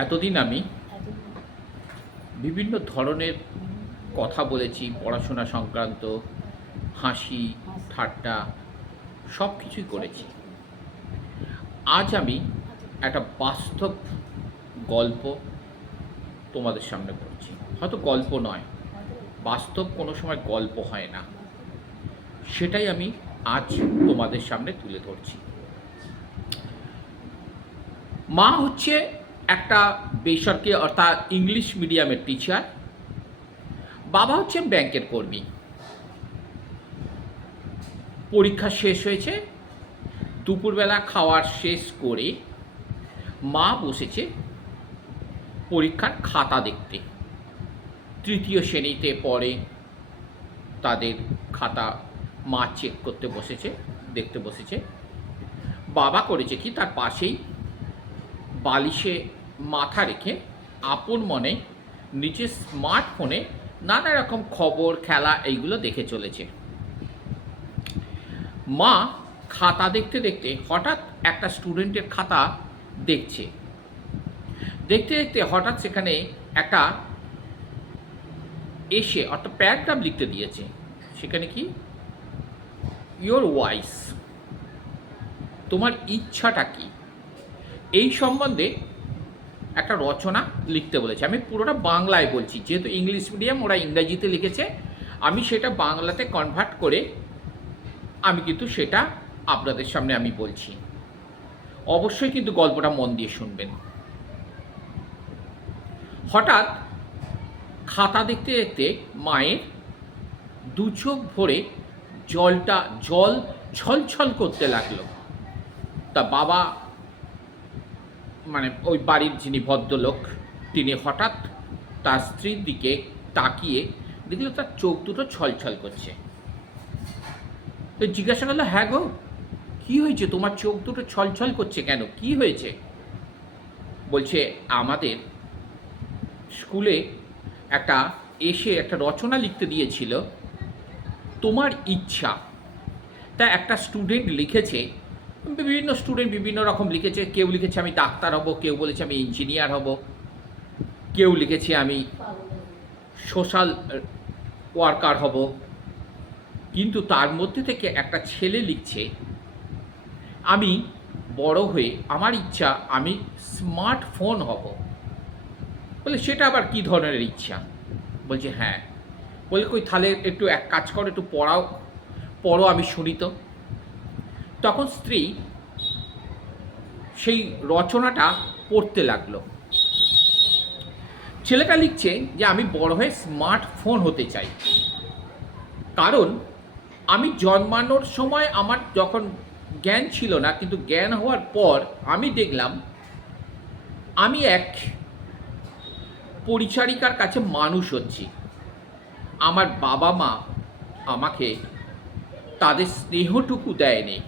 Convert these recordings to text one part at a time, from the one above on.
এতদিন আমি বিভিন্ন ধরনের কথা বলেছি পড়াশোনা সংক্রান্ত হাসি ঠাট্টা সব কিছুই করেছি আজ আমি একটা বাস্তব গল্প তোমাদের সামনে পড়ছি। হয়তো গল্প নয় বাস্তব কোনো সময় গল্প হয় না। সেটাই আমি আজ তোমাদের সামনে তুলে ধরছি। মা হচ্ছে একটা বেসরকারি অর্থাৎ ইংলিশ মিডিয়ামের টিচার বাবা হচ্ছেন ব্যাংকের কর্মী। পরীক্ষা শেষ হয়েছে, দুপুরবেলা খাওয়ার শেষ করে মা বসেছে পরীক্ষার খাতা দেখতে। তৃতীয় শ্রেণীতে পড়ে, তাদের খাতা মা চেক করতে বসেছে, দেখতে বসেছে। বাবা করেছে কি? তার পাশেই বালিশে মাথা রেখে আপন মনে নিজের স্মার্টফোনে নানা রকম খবর, খেলা এইগুলো দেখে চলেছে। মা খাতা দেখতে দেখতে হঠাৎ একটা স্টুডেন্টের খাতা দেখছে। দেখতে দেখতে হঠাৎ সেখানে একটা এসে অর্থাৎ প্যারাগ্রাফ লিখতে দিয়েছে। সেখানে কি? ইয়োর ওয়াইস তোমার ইচ্ছাটা কি? এই সম্বন্ধে একটা রচনা লিখতে বলেছে। আমি পুরোটা বাংলায় বলছি, যেহেতু ইংলিশ মিডিয়াম, ওরা ইংরাজিতে লিখেছে। আমি সেটা বাংলাতে কনভার্ট করে আমি কিন্তু সেটা আপনাদের সামনে আমি বলছি। অবশ্যই কিন্তু গল্পটা মন দিয়ে শুনবেন। হঠাৎ খাতা দেখতে দেখতে মায়ের দু চোখ ভরে জলটা, জল ছলছল করতে লাগল। তা বাবা মানে ওই বাড়ির যিনি ভদ্রলোক, তিনি হঠাৎ তার স্ত্রীর দিকে তাকিয়ে দেখল তার চোখ দুটো ছলছল করছে। তো জিজ্ঞাসা করল হ্যাঁ গো, কী হয়েছে? তোমার চোখ দুটো ছলছল করছে কেন? কি হয়েছে? বলছে, আমাদের স্কুলে একটা এসে একটা রচনা লিখতে দিয়েছিল, তোমার ইচ্ছা। তা একটা স্টুডেন্ট লিখেছে বিভিন্ন স্টুডেন্ট বিভিন্ন রকম লিখেছে। কেউ লিখেছে, আমি ডাক্তার হব। কেউ বলেছে, আমি ইঞ্জিনিয়ার হব। কেউ লিখেছে, আমি সোশ্যাল ওয়ার্কার হব। কিন্তু তার মধ্যে থেকে একটা ছেলে লিখছে, আমি বড় হয়ে আমার ইচ্ছা, আমি স্মার্টফোন হব। বলে, সেটা আবার কি ধরনের ইচ্ছা? বলছে হ্যাঁ। বলে, কই, তাহলে একটু এক কাজ করো, একটু পড়াও। পড়ো, আমি শুনি তো। তখন স্ত্রী সেই রচনাটা পড়তে লাগল। ছেলেটা লিখছে যে, আমি বড় হয়ে স্মার্টফোন হতে চাই। কারণ আমি জন্মানোর সময় আমার যখন জ্ঞান ছিল না, কিন্তু জ্ঞান হওয়ার পর আমি দেখলাম, আমি এক পরিচারিকার কাছে মানুষ হচ্ছি। আমার বাবা মা আমাকে তাদের স্নেহটুকু দেয়নি।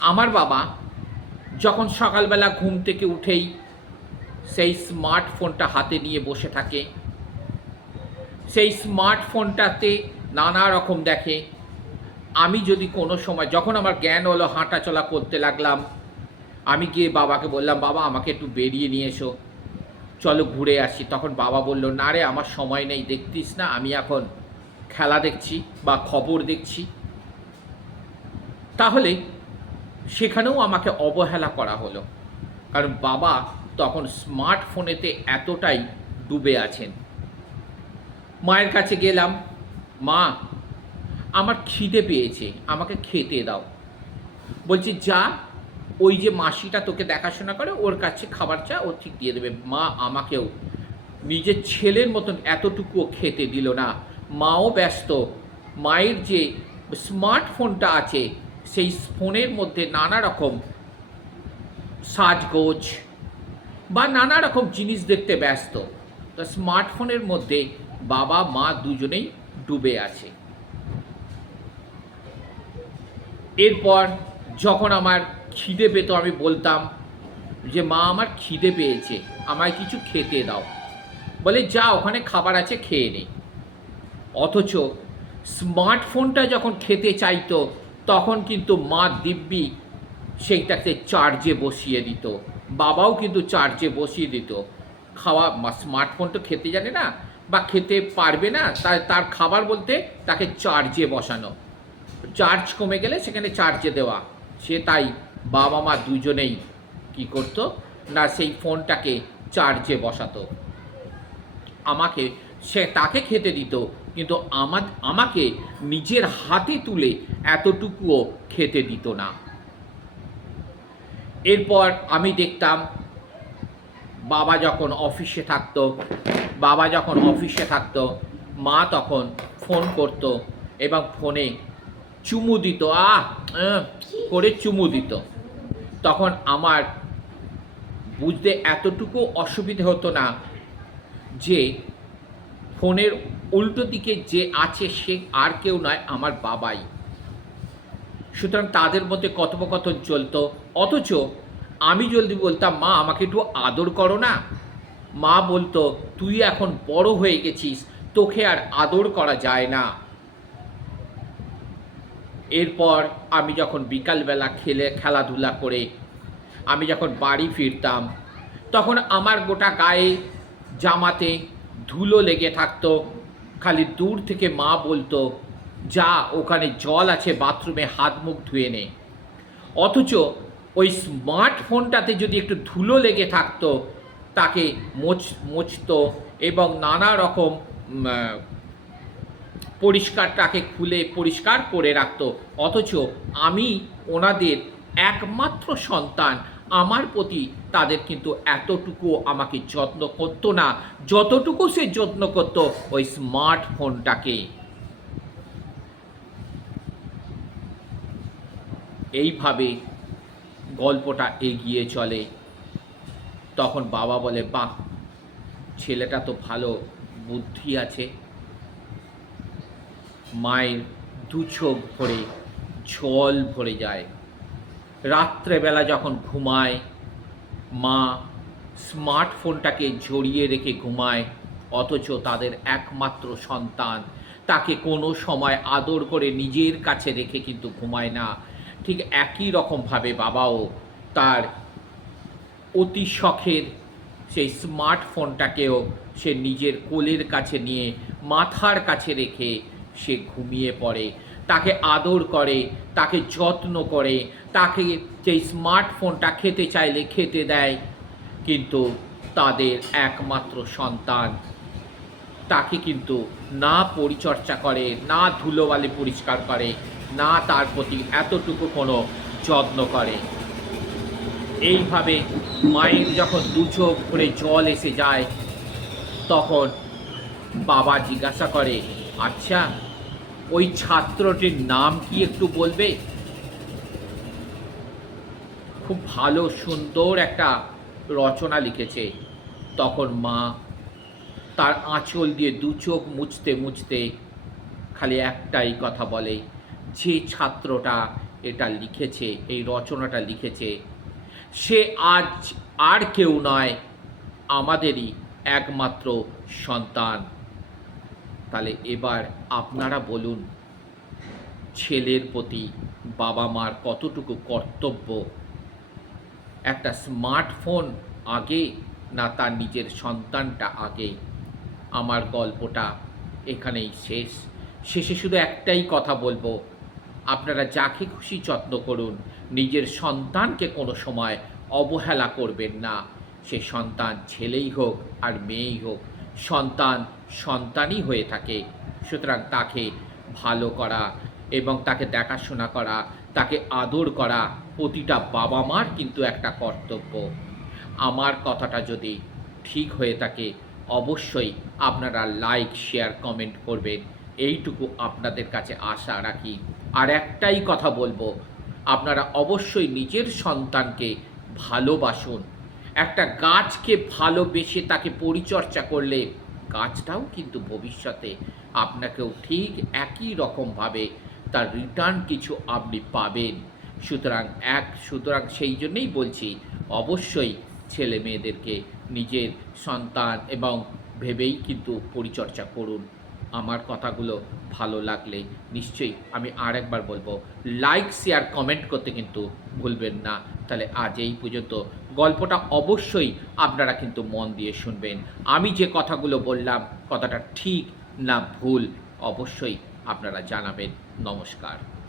আমার বাবা যখন সকালবেলা ঘুম থেকে উঠেই সেই স্মার্টফোনটা হাতে নিয়ে বসে থাকে, সেই স্মার্টফোনটাতে নানা রকম দেখে। আমি যদি কোনো সময়, যখন আমার জ্ঞান হলো হাঁটা চলা করতে লাগলাম, আমি গিয়ে বাবাকে বললাম, বাবা, আমাকে একটু বেরিয়ে নিয়ে এসো। চলো ঘুরে আসি। তখন বাবা বলল, না রে, আমার সময় নেই। দেখতিস না, আমি এখন খেলা দেখছি বা খবর দেখছি। তাহলে সেখানেও আমাকে অবহেলা করা হলো। কারণ বাবা তখন স্মার্টফোনেতে এতটাই ডুবে আছেন। মায়ের কাছে গেলাম, মা, আমার খিদে পেয়েছে, আমাকে খেতে দাও। বলছি, যা, ওই যে মাসিটা তোকে দেখাশোনা করে, ওর কাছে খাবার চা, ও ঠিক দিয়ে দেবে। মা আমাকেও, নিজের ছেলের মতন এতটুকুও খেতে দিল না। মাও ব্যস্ত, মায়ের যে স্মার্টফোনটা আছে সেই ফোনের মধ্যে নানা রকম সাজগোজ বা নানা রকম জিনিস দেখতে ব্যস্ত। তো স্মার্টফোনের মধ্যে বাবা, মা দুজনেই ডুবে আছে। এরপর যখন আমার খিদে পেত, আমি বলতাম যে, মা, আমার খিদে পেয়েছে, আমায় কিছু খেতে দাও। বলে, যা, ওখানে খাবার আছে, খেয়ে নেই অথচ স্মার্টফোনটা যখন খেতে চাইতো তখন কিন্তু মা দিব্যি সেইটাকে চার্জে বসিয়ে দিত। বাবাও কিন্তু চার্জে বসিয়ে দিত। খাওয়া স্মার্টফোন তো খেতে জানে না বা খেতে পারবে না, তাই তার খাবার বলতে তাকে চার্জে বসানো। চার্জ কমে গেলে সেখানে চার্জে দেওয়া। সে তাই বাবা মা দুজনেই কি করতো? না, সেই ফোনটাকে চার্জে বসাতো। আমাকে সে তাকে খেতে দিত। কিন্তু আমার আমাকে নিজের হাতে তুলে এতটুকুও খেতে দিত না। এরপর আমি দেখতাম বাবা যখন অফিসে থাকতো বাবা যখন অফিসে থাকতো মা তখন ফোন করত এবং ফোনে চুমু দিত আহ করে চুমু দিত। তখন আমার বুঝতে এতটুকু অসুবিধে হতো না যে ফোনের উল্টো দিকে যে আছে সে আর কেউ নয় আমার বাবাই। সুতরাং তাদের মধ্যে কথোপকথন চলতো। অথচ আমি জলদি বলতাম, মা, আমাকে একটু আদর করো না? মা বলতো, তুই এখন বড় হয়ে গেছিস, তোকে আর আদর করা যায় না। এরপর আমি যখন বিকালবেলা খেলে, খেলাধুলা করে আমি যখন বাড়ি ফিরতাম, তখন আমার গোটা গায়ে জামাতে ধুলো লেগে থাকতো। খালি দূর থেকে মা বলতো, যা, ওখানে জল আছে, বাথরুমে হাত মুখ ধুয়ে নে। অথচ ওই স্মার্টফোনটাতে যদি একটু ধুলো লেগে থাকতো, তাকে মোচ মুছতো এবং নানা রকম পরিষ্কারটাকে খুলে পরিষ্কার করে রাখতো। অথচ আমি ওনাদের একমাত্র সন্তান। আমার প্রতি তাদের কিন্তু এতটুকু আমাকে যত্ন করতো না। যতটুকু সে যত্ন করতো ওই স্মার্টফোনটাকে এইভাবে গল্পটা এগিয়ে চলে। তখন বাবা বলে, বাহ, ছেলেটা তো ভালো বুদ্ধি আছে। মায়ের দু চোখ ভরে জল ভরে যায়। রাত্রেবেলা যখন ঘুমায়, মা স্মার্টফোনটাকে জড়িয়ে রেখে ঘুমায়, অথচ তাদের একমাত্র সন্তান। তাকে কোনো সময় আদর করে নিজের কাছে রেখে কিন্তু ঘুমায় না। ঠিক একই রকমভাবে বাবাও তার অতি শখের সেই স্মার্টফোনটাকেও সে নিজের কোলের কাছে নিয়ে মাথার কাছে রেখে সে ঘুমিয়ে পড়ে। তাকে আদর করে, তাকে যত্ন করে, তাকে যেই স্মার্টফোনটা খেতে চাইলে খেতে দেয়, কিন্তু তাদের একমাত্র সন্তান। তাকে কিন্তু না পরিচর্যা করে, না ধুলোবালি পরিষ্কার করে, না তার প্রতি এতটুকু কোনো যত্ন করে। এইভাবে মায়ের যখন দু চোখ ভরে জল এসে যায়, তখন বাবা জিজ্ঞাসা করে আচ্ছা ওই ছাত্রটির নাম কি একটু বলবে? খুব ভালো, সুন্দর একটা রচনা লিখেছে। তখন মা তার আঁচল দিয়ে দু চোখ মুছতে মুছতে খালি একটাই কথা বলে, যে ছাত্রটা এটা লিখেছে, এই রচনাটা লিখেছে, সে আজ আর কেউ নয়, আমাদেরই একমাত্র সন্তান। তাহলে এবার আপনারা বলুন, ছেলের প্রতি বাবা মার কতটুকু কর্তব্য? একটা স্মার্টফোন আগে না তার নিজের সন্তানটা আগে? আমার গল্পটা এখানেই শেষ। শেষে শুধু একটাই কথা বলব, আপনারা যাকে খুশি যত্ন করুন, নিজের সন্তানকে কোনো সময় অবহেলা করবেন না। সে সন্তান ছেলেই হোক আর মেয়েই হোক, সন্তান সন্তানই হয়ে থাকে। সুতরাং তাকে ভালো করা এবং তাকে দেখাশোনা করা, তাকে আদর করা প্রতিটা বাবা মার কিন্তু একটা কর্তব্য। আমার কথাটা যদি ঠিক হয়ে থাকে, অবশ্যই আপনারা লাইক শেয়ার কমেন্ট করবেন। এইটুকু আপনাদের কাছে আশা রাখি। আর একটাই কথা বলব, আপনারা অবশ্যই নিজের সন্তানকে ভালোবাসুন। একটা গাছকে ভালোবেসে তাকে পরিচর্যা করলে গাছটাও কিন্তু ভবিষ্যতে আপনাকেও ঠিক একই রকমভাবে তার রিটার্ন কিছু আপনি পাবেন। সুতরাং এক, সুতরাং সেই জন্যেই বলছি, অবশ্যই ছেলে মেয়েদেরকে নিজের সন্তান এবং ভেবেই কিন্তু পরিচর্যা করুন। আমার কথাগুলো ভালো লাগলে নিশ্চয়ই আমি আর একবার বলব লাইক শেয়ার কমেন্ট করতে কিন্তু ভুলবেন না। তাহলে আজ এই পর্যন্ত। গল্পটা অবশ্যই আপনারা কিন্তু মন দিয়ে শুনবেন। আমি যে কথাগুলো বললাম, কথাটা ঠিক না ভুল, অবশ্যই আপনারা জানাবেন। নমস্কার।